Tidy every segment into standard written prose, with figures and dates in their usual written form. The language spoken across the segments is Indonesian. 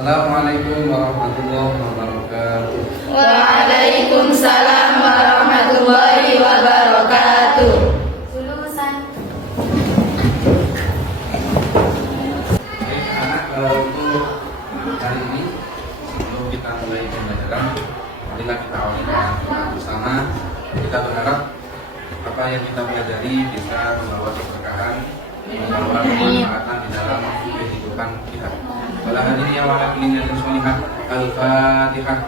Assalamualaikum warahmatullahi wabarakatuh. Waalaikumsalam warahmatullahi wabarakatuh. Lulusan. Baik anak, untuk hari ini sebelum kita mulai pembelajaran, marilah kita awali bersama. Kita berharap apa yang kita pelajari bisa membawa keberkahan, membawa kemanfaatan di dalam kehidupan kita. Pada hari ini awal akhirnya dan sholihat. Al-Fatihah.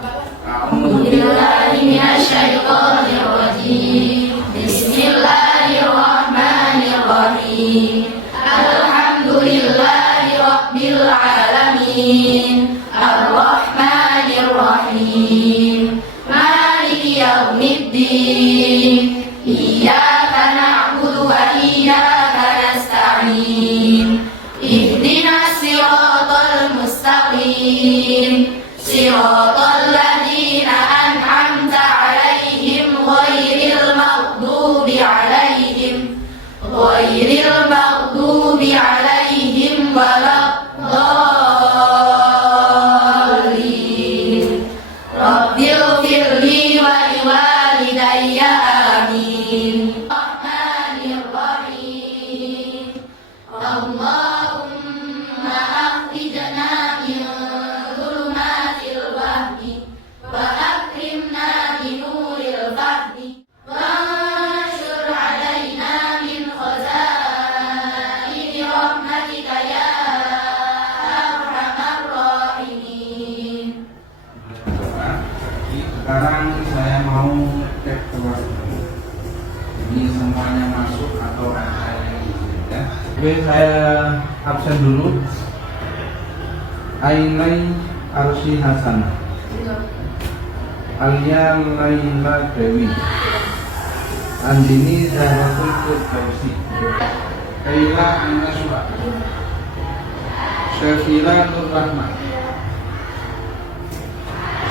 A'udzubillahi minasyaitonir rajim. Bismillahirrahmanirrahim. Alhamdulillahi rabbil alamin. Ar-Rahmanir Rahim. Maliki yaumiddin. Iyyaka na'budu wa iyyaka nasta'in. Ihdinas siratal mustaqim. Siratal ladzina an'amta 'alaihim ghairil maghdubi alaihim waladdallin. Rabbighfirli wa liwalidayya amin. Rahmanir Rahim. Allahumma akhrijna min dhulumatil wahmi wa akrimna bi nuril fahmi wanshur 'alaina min khazaini rahmatika ya arhamar rahimin. Sekarang saya mau cek kelas ini semuanya masuk atau ada yang izin ya. Oke, saya absen dulu. Ainai Arsi Hasan, Alia Laila Dewi, Andini Zahratul Firdausi, Kaila Anaswa, Syafila Nur Rahman,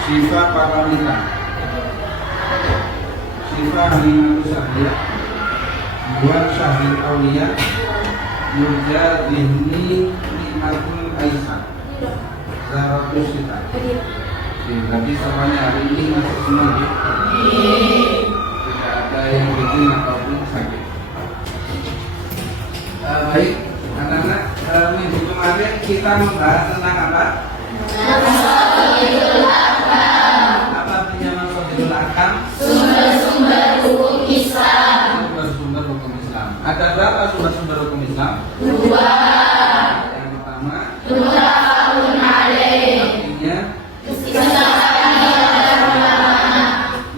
Syifa Paramita, Syifa Halimah Sahya, Buat Syahid Aulia, Nurja Dihni Nikmatul Aisyah, Zahratul Sita. Berarti semuanya hari ini masuk semua ya? Tidak ada yang izin ataupun sakit. Baik, anak-anak, minggu kemarin kita membahas tentang apa? Apa artinya Masabidul Ahkam? Sumber-sumber hukum Islam. Sumber-sumber hukum Islam. Ada berapa sumber-sumber hukum Islam? 2. Yang pertama, Muttafaqun alaih. artinya. Kesepakatan antara ulama.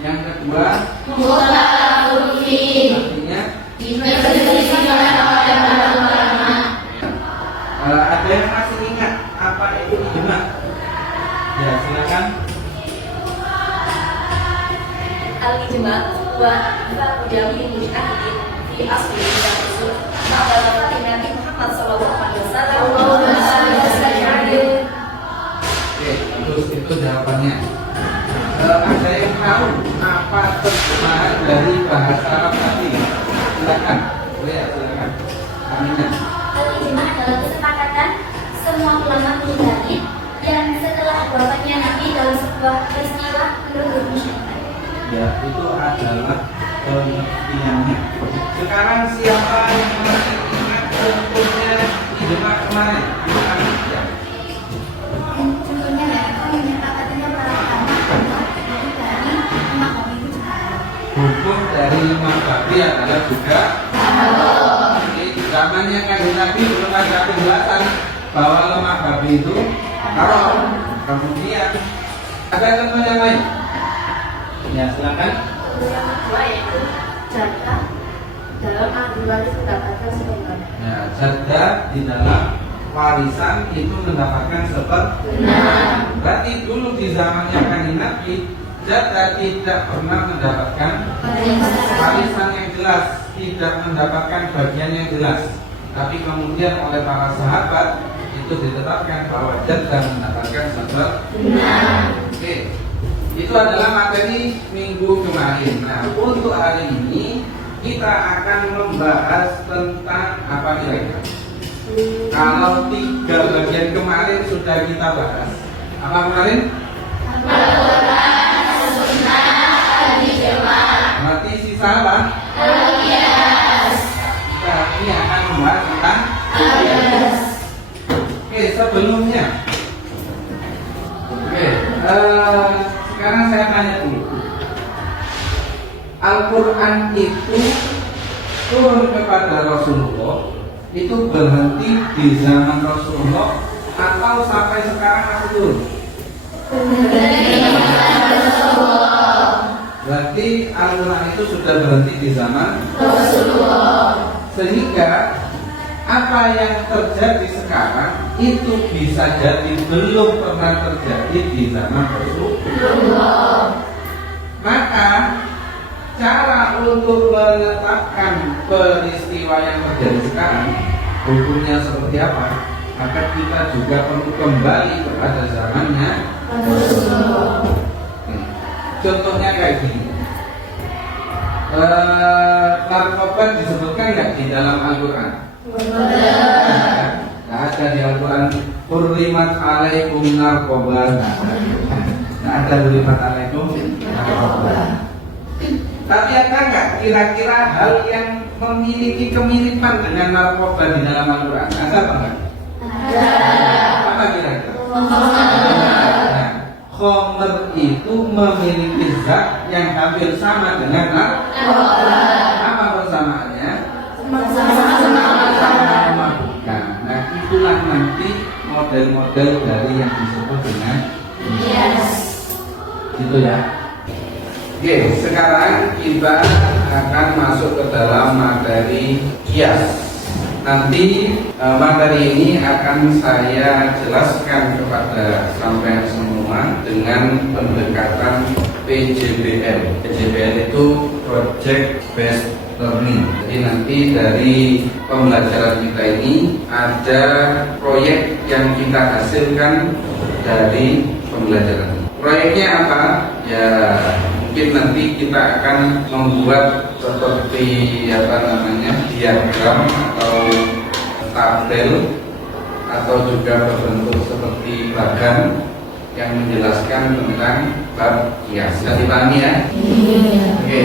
Yang kedua, Mukhtalafun fiih. artinya. Diperselisihkan oleh para ulama. Ada yang masih ingat apa itu ijma? Ya, silakan. Al-ijma wa jami' mujtahidin fi asli usul ma'al Nabi Muhammad sallallahu alaihi wasallam. Oke, terus itu jawabannya. Ada yang tahu apa terjemahan dari bahasa Arab tadi? Silakan. Oh ya, silakan. Aminah. Al-ijma adalah kesepakatan semua ulama mujtahid yang setelah wafatnya Nabi dalam sebuah peristiwa menurut hukum syariat. Ya, itu adalah pengertiannya. Sekarang siapa yang masih ingat contohnya ijma kemarin? Ya. Contohnya menyepakatinya para ulama dari Imam Nawawi itu juga. Hukum dari Imam Babi adalah juga di zamannya Kanjeng Nabi belum ada penjelasan bahwa lemak babi itu haram. Kemudian ada contoh yang lain. Ya, silakan. yang kedua yaitu jatah dalam ahli waris mendapatkan seperempat. Ya, jatah di dalam warisan itu mendapatkan seperempat. Berarti dulu di zamannya Kanjeng Nabi, jatah tidak pernah mendapatkan warisan yang jelas, tidak mendapatkan bagian yang jelas. Tapi kemudian oleh para sahabat itu ditetapkan bahwa jatah mendapatkan seperempat. Oke, itu adalah materi minggu kemarin. Nah, untuk hari ini kita akan membahas tentang apa kira-kira? Kalau 3 bagian kemarin sudah kita bahas, apa kemarin? Al-Quran, Sunnah, Hadis Jamaah. Berarti sisa apa? Al-Qiyas. Kita ini akan membahas tentang Al-Qiyas. Oke, sebelumnya sekarang saya tanya dulu. Al-Quran itu turun kepada Rasulullah itu berhenti di zaman Rasulullah atau sampai sekarang masih turun? Berarti Al-Quran itu sudah berhenti di zaman Rasulullah. Sehingga apa yang terjadi sekarang itu bisa jadi belum pernah terjadi di zaman Rasulullah. Maka cara untuk menetapkan peristiwa yang terjadi sekarang hukumnya seperti apa, maka kita juga perlu kembali kepada zamannya Rasulullah. Contohnya kayak gini, narkoba disebutkan nggak di dalam Al-Quran? Nggak ada di Al-Quran. Hurrimat alaikum narkoba. Nggak ada hurrimat alaikum narkoba. Tapi ada nggak kira-kira hal yang memiliki kemiripan dengan narkoba di dalam Al-Quran? Ada apa nggak? Ada. Apa kira-kira? Nah, khomer itu memiliki zat yang hampir sama dengan narkoba. Apa persamaannya? Sama. Nah, itulah nanti model-model dari yang disebut dengan Yes. gitu ya. Oke, sekarang kita akan masuk ke dalam materi kias. Nanti materi ini akan saya jelaskan kepada sampean semua dengan pendekatan PJBL. PJBL itu Project Based Learning. Jadi nanti dari pembelajaran kita ini ada proyek yang kita hasilkan dari pembelajaran. Proyeknya apa? Ya mungkin nanti kita akan membuat seperti diagram atau tabel atau juga berbentuk seperti bagan yang menjelaskan tentang bab kias. Sudah dipahami ya? Oke.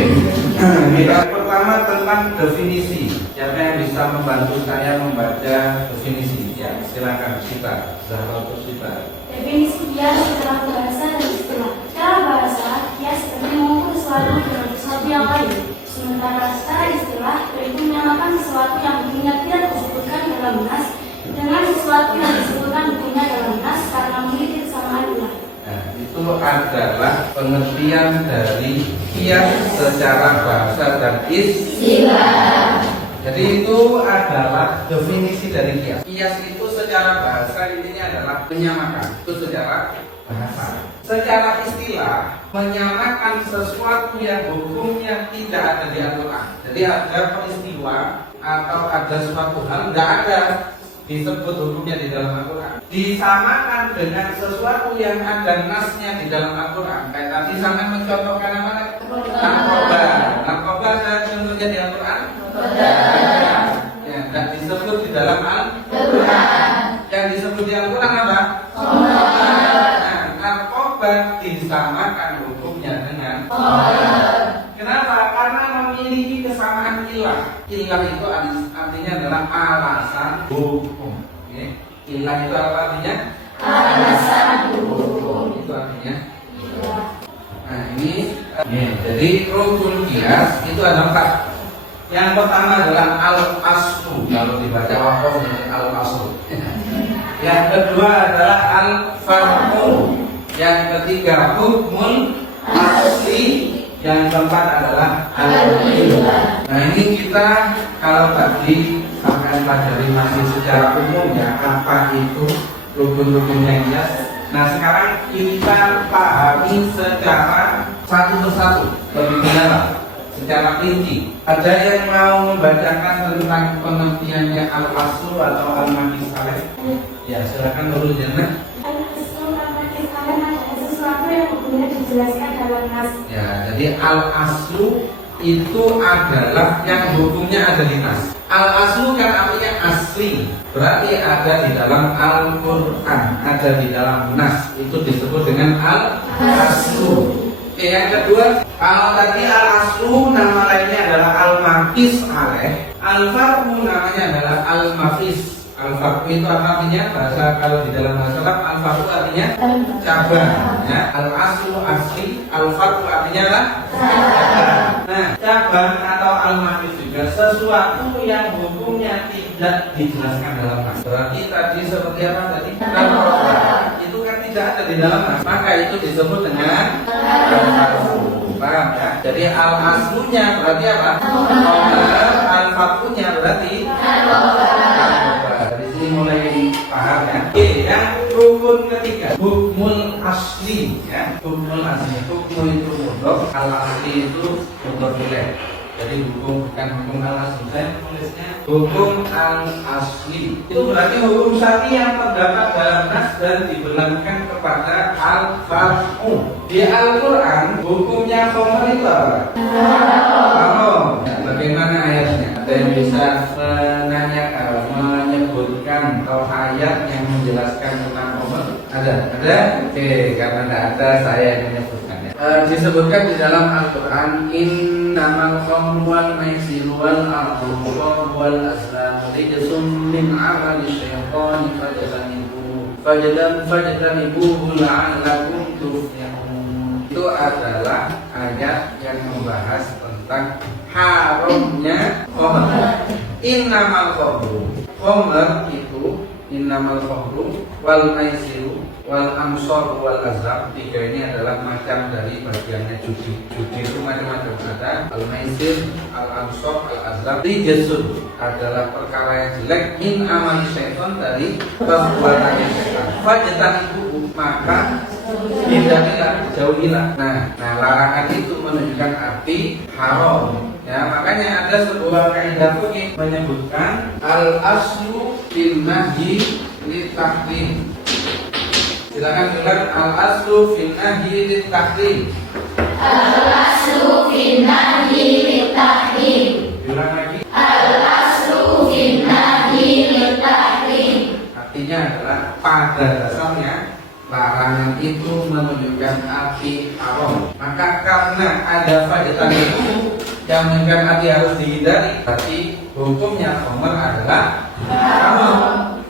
Kita pertama tentang definisi. Siapa yang bisa membantu saya membaca definisi? Ya, silakan kita. Zahratul Sita. Definisi kias secara bahasa dan istilah. Secara bahasa, kias artinya mengukur sesuatu dengan sesuatu yang lain. Sementara secara istilah, yaitu menyamakan sesuatu yang hukumnya tidak disebutkan dalam nas dengan sesuatu yang disebutkan hukumnya dalam nas karena memiliki kesamaan nilai. Nah, itu adalah pengertian dari kias secara bahasa dan istilah. Jadi itu adalah definisi dari kias. Kias itu secara bahasa intinya adalah menyamakan. Itu secara bahasa. Secara istilah menyamakan sesuatu yang hukumnya tidak ada di Al-Quran. Jadi ada peristiwa atau ada suatu hal tidak ada disebut hukumnya di dalam Al-Quran, disamakan dengan sesuatu yang ada nasnya di dalam Al-Quran. Kayak tadi sampai mencontohkan apa? Narkoba. Narkoba ada contohnya di Al-Quran? Ya, tidak disebut di dalam Al-Quran. Yang disebut di Al-Quran apa? Nah, narkoba disamakan hukumnya dengan kenapa? Karena memiliki kesamaan ilah. Ilah itu artinya adalah alasan hukum. Ilah itu apa artinya? Alasan hukum. Itu artinya. Nah ini, jadi rukun kias itu ada 4. Yang pertama adalah al-aslu. Kalau dibaca wakaf menjadi al-aslu. Yang kedua adalah al-far'u. Yang ketiga hukmul asli. yang keempat adalah Al-Qiblah. Nah ini kita kalau tadi akan pelajari masih secara umum ya apa itu rukun-rukunnya kias. Nah sekarang kita pahami secara satu persatu lebih dalam, secara rinci. Ada yang mau membacakan tentang pengertiannya al-aslu atau al-maqis alaih? Ya silakan dulu Jana. Al-aslu al-maqis alaih adalah sesuatu yang hukumnya dijelaskan dalam nas. Ya jadi al-aslu itu adalah yang hukumnya ada di nas. Al-aslu kan artinya asli, berarti ada di dalam Al-Quran, ada di dalam nas, itu disebut dengan al-aslu. Oke, yang kedua, kalau tadi al-aslu nama lainnya adalah al-maqis alaih, al-farqu namanya adalah al-maqis. Al-farqu itu artinya bahasa kalau di dalam bahasa Arab al-farqu artinya cabang. Ya, al-aslu asli, al-farqu artinya adalah cabang. Nah, cabang atau al-maqis juga sesuatu yang hukumnya tidak dijelaskan dalam nas. Berarti tadi seperti apa tadi? Itu kan tidak ada di dalam nas. Maka itu disebut dengan al-farqu. Paham ya? Jadi al-aslunya berarti apa? Al-farqunya berarti dari sini mulai paham ya. Oke, yang rukun ketiga, hukmul asli ya. Hukmul asli, hukum itu mudhof, al asli itu mudhof ilaih. Jadi hukum bukan hukum al asli, saya tulisnya hukum al asli. Itu berarti hukum syar'i yang terdapat dalam nas dan diberlakukan kepada al farqu. Di Al-Quran hukumnya khamr itu apa? Haram. Bagaimana ayatnya? Ada yang bisa menanyakan, menyebutkan atau ayat yang menjelaskan tentang khamr? Ada? Oke, karena tidak ada saya yang menyebutkannya. Disebutkan di dalam Al-Quran, innamal khamru wal maisiru wal ansab wal azlam rijsun min amali syaitani fajtanibuhu la'allakum tuflihun. Itu adalah ayat yang membahas tentang haramnya khamr. Innamal khamru, khamr itu innamal khamru wal maisiru wal ansor wal azab. Tiga ini adalah macam dari bagiannya judi. Judi itu macam-macam, ada al maisir, al ansor, al azab. Rijsun adalah perkara yang jelek, min amal syaitan, dari perbuatannya syaitan. Fajtanibuhu, maka hindarilah, jauhilah. Nah, larangan itu menunjukkan arti haram. Ya, makanya ada sebuah kaidah fikih menyebutkan al aslu fil nahyi lit tahrim. Silakan ulang, al aslu fil nahyi lit tahrim. Al-aslu fin nahyi lit tahrim. Ulang lagi. Al-aslu fin nahyi lit tahrim. Artinya adalah pada dasarnya larangan itu menunjukkan arti haram. Maka karena ada fajatan itu yang menunjukkan arti harus dihindari, berarti hukumnya khamr adalah haram.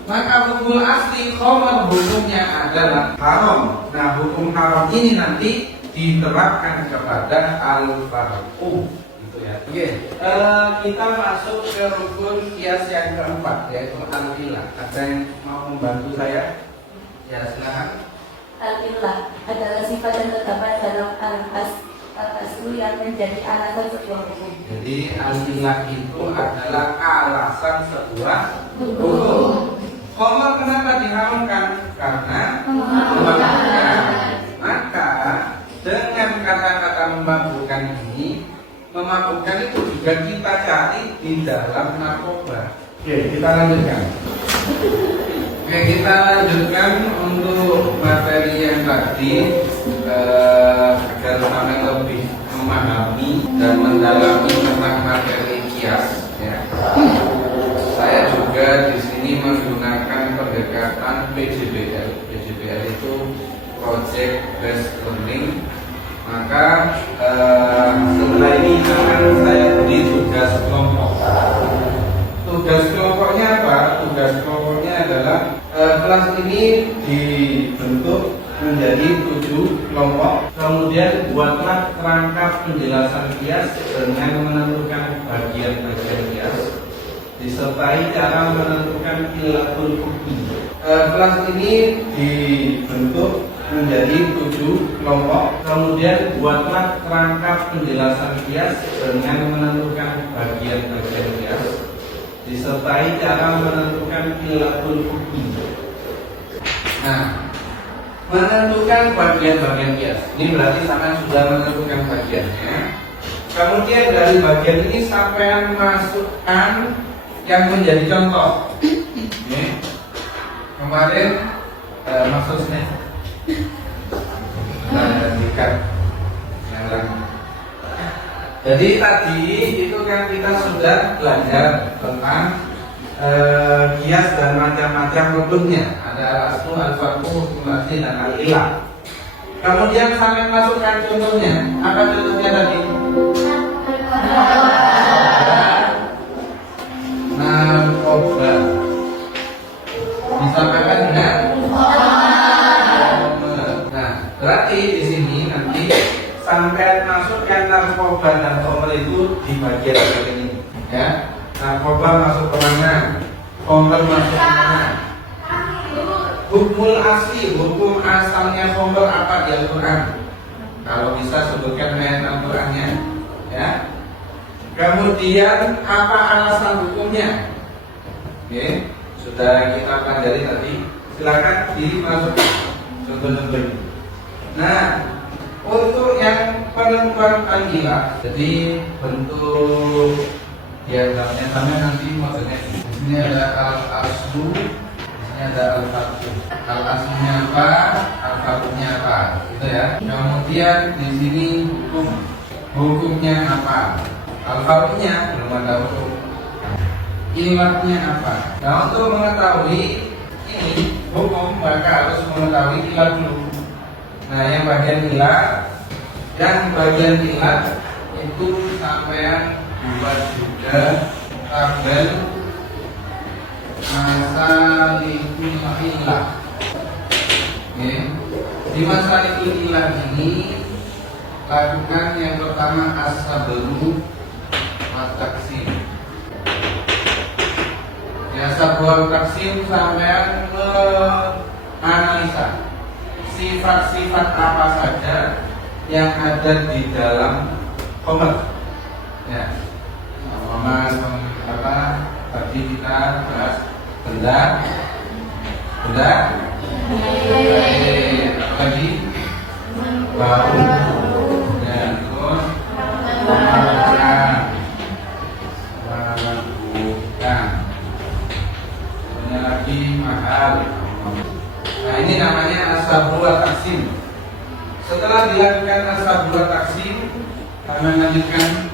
Maka hukum asli khamr hukumnya adalah haram. Nah, hukum haram ini nanti diterapkan kepada al-farqu. Gitu ya. Oke, kita masuk ke rukun kias yang keempat, yaitu al-ilah. Ada yang mau membantu saya? Ya, silakan. Al-ilah adalah sifat yang terdapat dalam al-aslu yang menjadi alasan sebuah hukum. Jadi al-ilah itu adalah alasan sebuah hukum. Khamr kenapa diharamkan? Karena memabukkan. Maka dengan kata-kata memabukkan ini, memabukkan itu juga kita cari di dalam narkoba. Oke, kita lanjutkan. Oke, kita lanjutkan untuk materi yang tadi agar sampai lebih memahami dan mendalami tentang materi kias. Ya. Saya juga di sini menggunakan pendekatan PJBL. PJBL itu Project Based Learning. Maka setelah ini akan saya beri tugas kelompok. Tugas kelompoknya apa? Tugas kelompoknya adalah kelas ini dibentuk menjadi 7 kelompok. Kemudian buatlah kerangka penjelasan kias dengan menentukan bagian-bagian kias, disertai cara menentukan ilatul hukmi. Kelas ini dibentuk menjadi 7 kelompok. Kemudian buatlah kerangka penjelasan kias dengan menentukan bagian-bagian kias, disertai cara menentukan ilatul hukmi. Nah, menentukan bagian-bagian kias. Ini berarti sampai sudah menentukan bagiannya. Kemudian dari bagian ini sampai masukkan yang menjadi contoh. Ini kemarin maksudnya ikan yang lain. Jadi tadi itu kan kita sudah belajar tentang kias dan macam-macam rukunnya. Ada al-aslu, al-farqu, al-asli, dan al-ilah. Kemudian sampai masukkan contohnya. Apa contohnya tadi? Narkoba. Disampaikan dengan nah, berarti di sini nanti sampai masukkan narkoba dan homer itu di bagian ini, ya. Narkoba masuk ke mana? Homer masuk ke mana? Hukum asli, hukum asalnya homer apa di Al-Quran? Kalau bisa sebutkan ayat Al-Qurannya, ya. Kemudian apa alasan hukumnya? Oke, sudah kita pelajari tadi. Silakan dimasukkan contoh-contoh ini. Nah, untuk yang penentuan al-ilah, jadi bentuk diagramnya sama nanti modelnya. Di sini ada al-aslu, di sini ada al-farqu. Al-aslunya apa? Al-farqunya apa? Gitu ya. Kemudian di sini hukum. Hukumnya apa? Al-farqunya belum ada hukum. Ilahnya apa? Nah, untuk mengetahui ini hukum maka harus mengetahui ilah dulu. Nah, yang bagian ilah dan bagian ilah itu sampean buat juga tabel masalikul ilah. Oke. Di masalikul ilah ini lakukan yang pertama as-sabru wa taksim. Ya, sebuah taksim sampean menganalisa sifat-sifat apa saja yang ada di dalam homer. Ya, apa tadi kita bahas benda, apa lagi? Bau, ya, terus lagi mahal. Nah, ini namanya as-sabru wa taksim. Setelah dilakukan as-sabru wa taksim, kami lanjutkan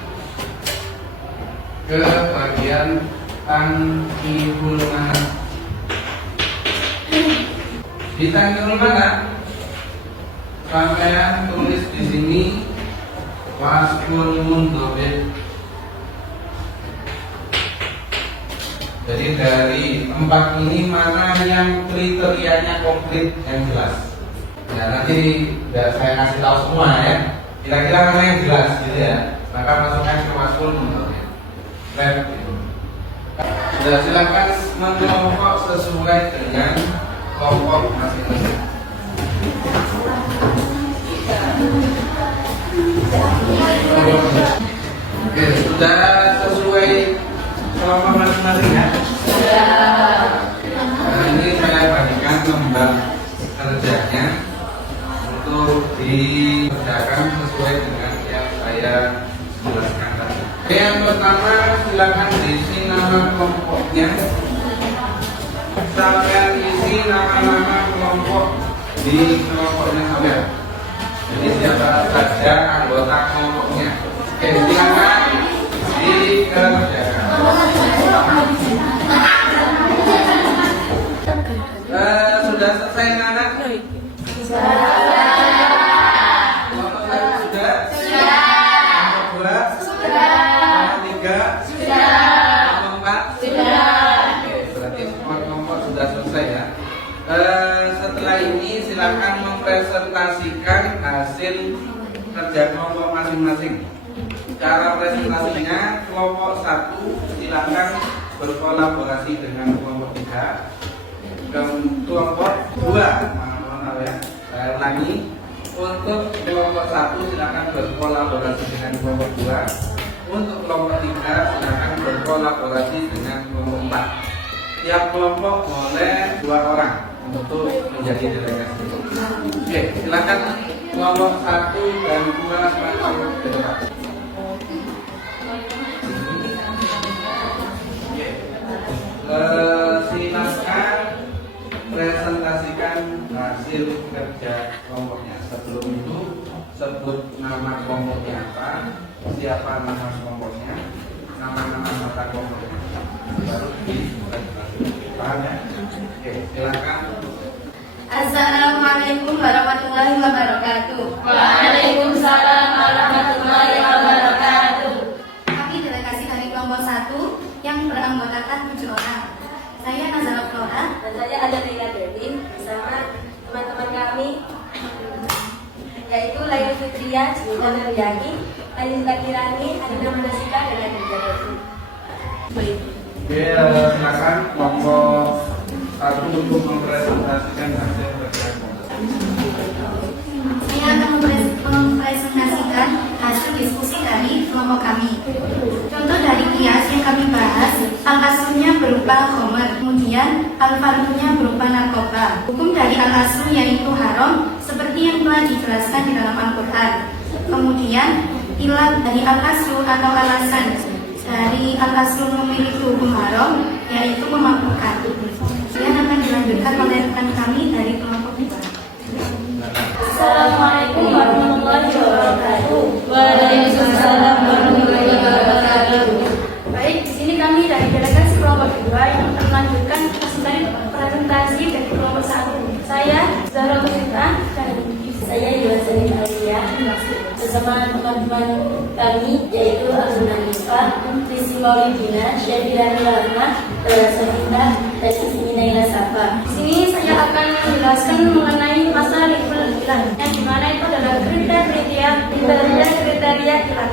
ke bagian tangkihul mana. Di tangkihul mana? Sampean tulis di sini wasful mundhabit. Jadi dari 4 ini mana yang kriterianya komplit yang jelas? Ya, nanti saya kasih tahu semua ya. Kira-kira mana yang jelas gitu ya. Maka masukkan ke wasful mundhabit. Sudah, silakan mengelompok sesuai dengan kelompok masing-masing. Oke, sudah sesuai kelompok masing-masing ya? Nah, ini saya bagikan lembar kerjanya untuk dikerjakan sesuai dengan yang saya jelaskan tadi. Yang pertama, silakan diisi nama kelompoknya. Sampai isi nama-nama kelompok di kelompoknya sampai. Jadi siapa saja anggota kelompoknya. Oke, silakan dikerjakan. Sudah selesai anak? Kelompok 1 sudah? Kelompok 2? Kelompok 3? Kelompok 4? Oke, berarti semua kelompok sudah selesai ya. Setelah ini silakan mempresentasikan hasil kerja kelompok masing-masing. Cara presentasinya, kelompok 1 silakan berkolaborasi dengan kelompok 3. Kelompok 2 ya, Saya ulangi, untuk kelompok 1 silakan berkolaborasi dengan kelompok 2. Untuk kelompok 3 silakan berkolaborasi dengan kelompok 4. Tiap kelompok boleh 2 orang untuk menjadi delegasi. Oke, silakan kelompok 1 dan 2 maju ke depan. Silakan presentasikan hasil kerja kelompoknya. Sebelum itu sebut nama kelompoknya apa, siapa nama kelompoknya, nama-nama anggota kelompoknya, baru dipresentasikan. Paham ya? Oke, silakan. Assalamualaikum warahmatullahi wabarakatuh. Waalaikumsalam warahmatullahi wabarakatuh. Kami delegasi dari kelompok 1 yang beranggotakan 7 orang. Saya Nazara Flora Dan saya ada Leila Devin bersama teman-teman kami, yaitu Laila Fitria, Cinta Naryani, Laila Kirani, Adina Mandasika, dan Adina Jadoti. Oke, silakan kelompok 1 untuk mempresentasikan hasil kerja kelompok. Saya akan mempresentasikan hasil diskusi dari kelompok kami. Contoh dari kias yang kami bahas, al-aslunya berupa khomer, kemudian al-fardunya berupa narkoba. Hukum dari al-aslu yaitu haram, seperti yang telah dijelaskan di dalam Al-Quran. Kemudian ilat dari al-aslu atau alasan dari al-aslu memiliki hukum haram, yaitu memabukkan. Kemudian akan dilanjutkan oleh rekan kami dari kelompok 2. Assalamualaikum warahmatullahi wabarakatuh. Waalaikumsalam warahmatullahi wabarakatuh. Baik, di sini kami dari delegasi kelompok 2 yang akan melanjutkan dari presentasi dari kelompok 1. Saya Zahra Musita dan Saya Yulasani Alia bersama teman-teman kami, yaitu Azuna Nisa, Risi Maulidina, Syahirani Rahma, Safinah, dan Ismi Naila Safa. di sini saya akan menjelaskan mengenai masalah lingkungan ilat, yang dimana itu adalah kriteria ilat.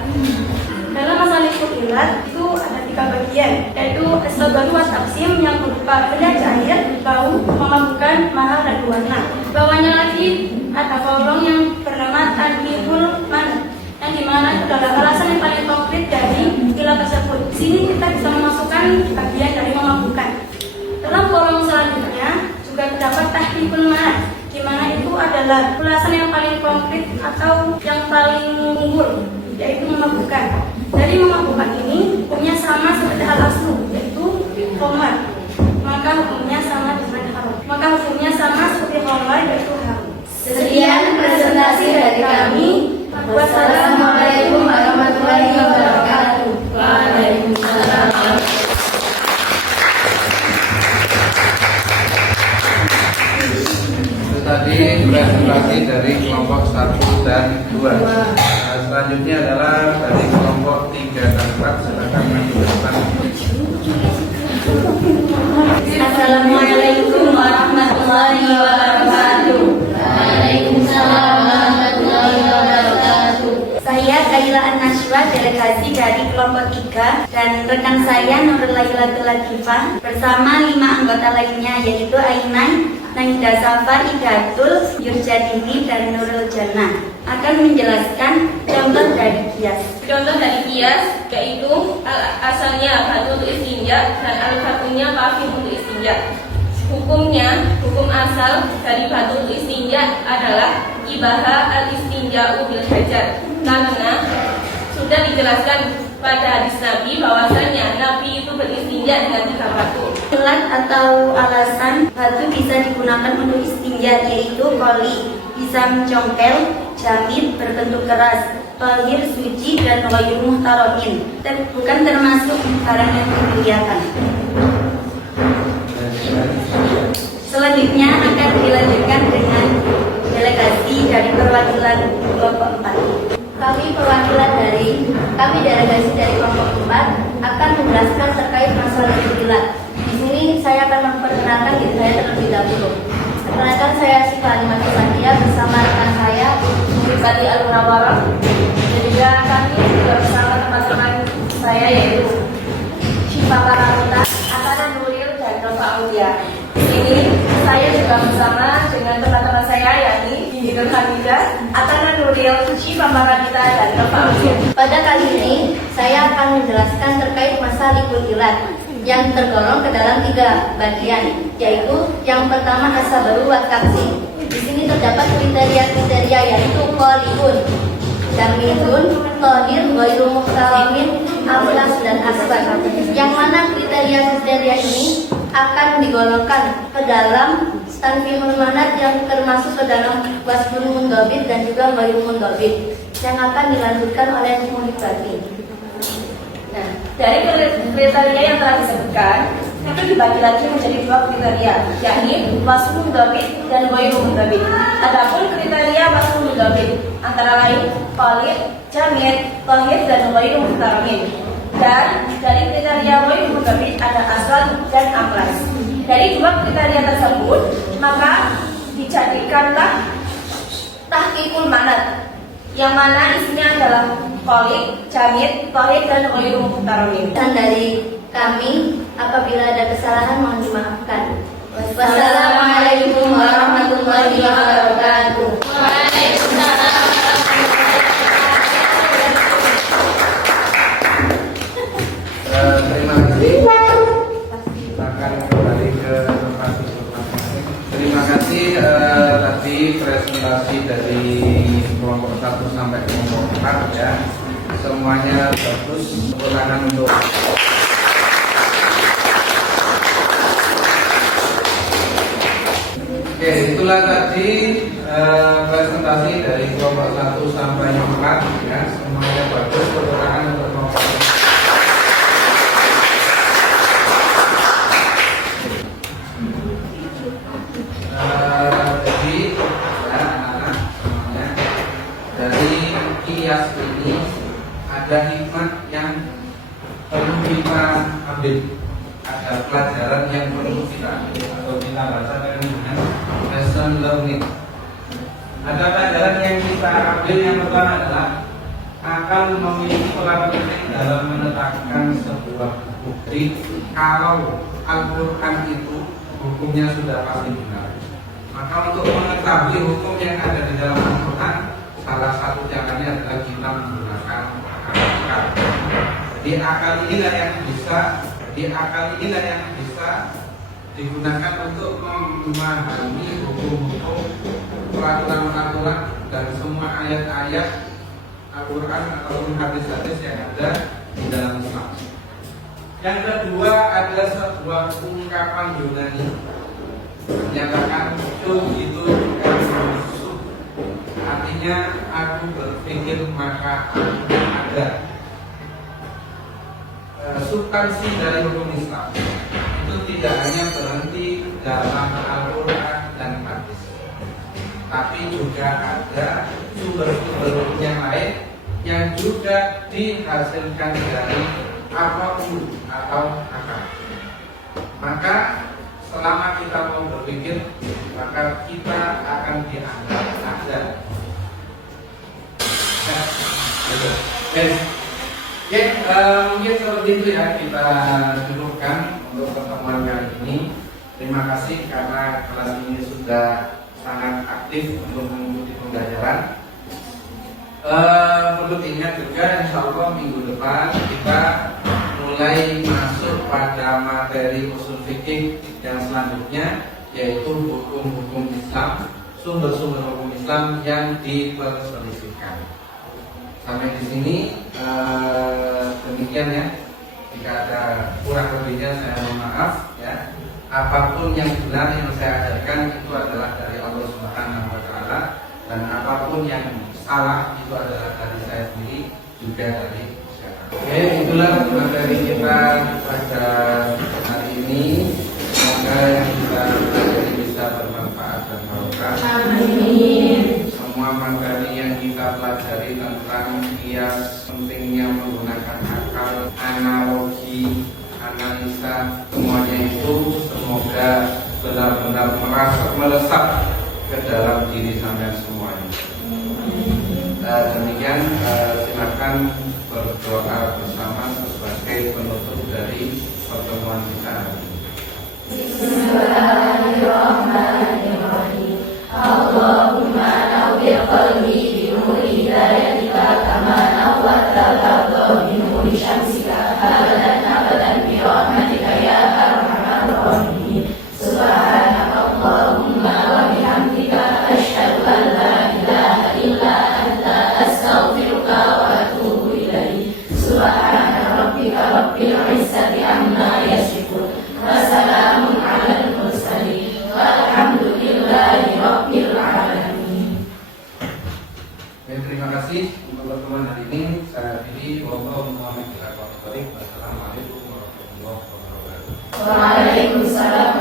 Dalam masalah lingkup ilat itu ada 3 bagian, yaitu as-sabaru wa taqsim yang berupa benda cair, bau, memabukkan, mahal, dan warna. Bawahnya lagi ada kolom yang bernama tanbihul man, yang dimana itu adalah alasan yang paling konkret dari ilat tersebut. Di sini kita bisa memasukkan bagian dari memabukkan. Dalam kolom selanjutnya juga terdapat tahdibul man, di mana itu adalah ulasan yang paling konkret atau yang paling unggul, yaitu memabukkan. Dari memabukkan ini hukumnya sama seperti al-aslu, yaitu khomer. Maka hukumnya sama dengan haram. Maka hukumnya sama seperti khomer, yaitu haram. Sekian presentasi dari kami. Wassalamualaikum warahmatullahi wabarakatuh. Waalaikumsalam. Itu tadi presentasi dari kelompok 1 dan 2. Selanjutnya adalah dari kelompok 3 dan 4. Silakan maju ke depan. Assalamualaikum warahmatullahi wabarakatuh. Waalaikumsalam warahmatullahi wabarakatuh. Saya Kaila An-Nashwa, delegasi dari kelompok 3, dan rekan saya Nurul Lailatul Latifah bersama 5 anggota lainnya, yaitu Ainai, Naida Safa, Idatul, Yurjadini, dan Nurul Jannah akan menjelaskan contoh dari kias. Contoh dari kias yaitu asalnya batu untuk istinja dan al-fardunya parfum untuk istinja. Hukum asal dari batu untuk istinja adalah ibaha al-istinja bil hajar, karena sudah dijelaskan pada hadis Nabi bahwasanya Nabi itu beristinja dengan 3 batu. Ilat atau alasan batu bisa digunakan untuk istinja, yaitu koli, bisa mencongkel, jamit, berbentuk keras, tohir, suci, dan ghairu muhtaromin, bukan termasuk barang yang dimuliakan. Selanjutnya akan dilanjutkan dengan delegasi dari perwakilan kelompok 4. Kami delegasi dari kelompok 4 akan menjelaskan terkait masalah ilat. Di sini saya akan memperkenalkan diri saya terlebih dahulu. Perkenalkan, saya Syifa Alimati Sadia bersama rekan saya Bupati Al-Munawwarah, dan juga kami bersama teman-teman saya yaitu Syifa Paramuta, Akana Nuril, dan Nova Aulia. Di sini saya juga bersama dengan teman-teman saya yakni Nuril, Suci, Pambara kita dan Kepastian. Pada kali ini, saya akan menjelaskan terkait masa libur ilat yang tergolong ke dalam 3 bagian, yaitu yang pertama asa baru wat kapsi. Di sini terdapat kriteria-kriteria yaitu qalibun, jamidun, tohir, ghairu muhtaramin, akhlas dan asbat. Yang mana kriteria-kriteria ini akan digolongkan ke dalam tanfihul manat yang termasuk ke dalam wasful mundhabit dan juga ghairu mundhabit yang akan dilanjutkan oleh muhibbatin. Nah, dari kriteria yang telah disebutkan, itu dibagi lagi menjadi 2 kriteria, yakni wasful mundhabit dan ghairu mundhabit. Adapun kriteria wasful mundhabit antara lain qalib, jamid, tohir dan ghairu muhtaramin. Dan dari kriteria ghairu mundhabit ada asal dan akhlas. Dari 2 kriteria tersebut, maka dijadikanlah tahqiqul manat, yang mana isinya adalah qalib, jamid, tohir dan ghairu muhtaramin. Dan dari kami, apabila ada kesalahan mohon dimaafkan. Wassalamualaikum warahmatullahi wabarakatuh. Terima kasih. Akan kembali ke tempat masing-masing. Terima kasih tadi presentasi dari kelompok 1 sampai kelompok 4 ya. Semuanya bagus. Kekurangan untuk Oke, itulah tadi presentasi dari kelompok 1 sampai 4 ya. Semuanya bagus. Kekurangan untuk kelompok 4. Jadi ya anak-anak semuanya, dari kias ini ada hikmah yang perlu kita ambil, ada pelajaran yang perlu kita ambil, atau kita bacakan dengan lesson learning. Ada pelajaran yang kita ambil, yang pertama adalah akan memiliki peran penting dalam menetapkan sebuah bukti kalau Al-Quran itu hukumnya sudah pasti benar. Maka untuk mengetahui hukum yang ada di dalam Al-Quran, salah satu caranya adalah kita menggunakan akal. Jadi akal inilah yang bisa digunakan untuk memahami hukum-hukum, peraturan-peraturan dan semua ayat-ayat Al-Quran ataupun hadis-hadis yang ada di dalam Islam. Yang kedua adalah sebuah ungkapan Yunani menyatakan itu artinya aku berpikir maka aku ada. Substansi dari hukum Islam itu tidak hanya berhenti dalam Al-Quran dan hadis, tapi juga ada sumber-sumber hukum yang lain yang juga dihasilkan dari apapun atau akal. Maka selama kita mau berpikir, maka kita akan dianggap ada. Mungkin seperti itu ya kita cukupkan untuk pertemuan kali ini. Terima kasih karena kelas ini sudah sangat aktif untuk mengikuti pembelajaran. Perlu diingat juga, insya Allah minggu depan kita mulai masuk pada materi usul fikih yang selanjutnya, yaitu hukum-hukum Islam, sumber-sumber hukum Islam yang diperselisihkan. Sampai di sini demikian ya. Jika ada kurang lebihnya saya mohon maaf ya. Apapun yang benar yang saya ajarkan itu adalah dari Allah Subhanahu wa taala, dan apapun yang salah itu adalah dari saya sendiri, juga dari masyarakat. Oke, itulah materi kita pada hari ini. Semoga yang kita pelajari bisa bermanfaat dan barokah. Amin. Semua materi yang kita pelajari tentang kias, pentingnya menggunakan akal, analogi, analisa, semuanya itu semoga benar-benar melesat ke dalam diri sampai semuanya. Demikian, silakan berdoa bersama sebagai penutup dari pertemuan kita hari ini. Bismillahirrahmanirrahim. Allahumma nawwir qalbi bi nuri Terima kasih untuk pertemuan hari ini. Saya akhiri. Wassalamualaikum warahmatullahi wabarakatuh. Waalaikumsalam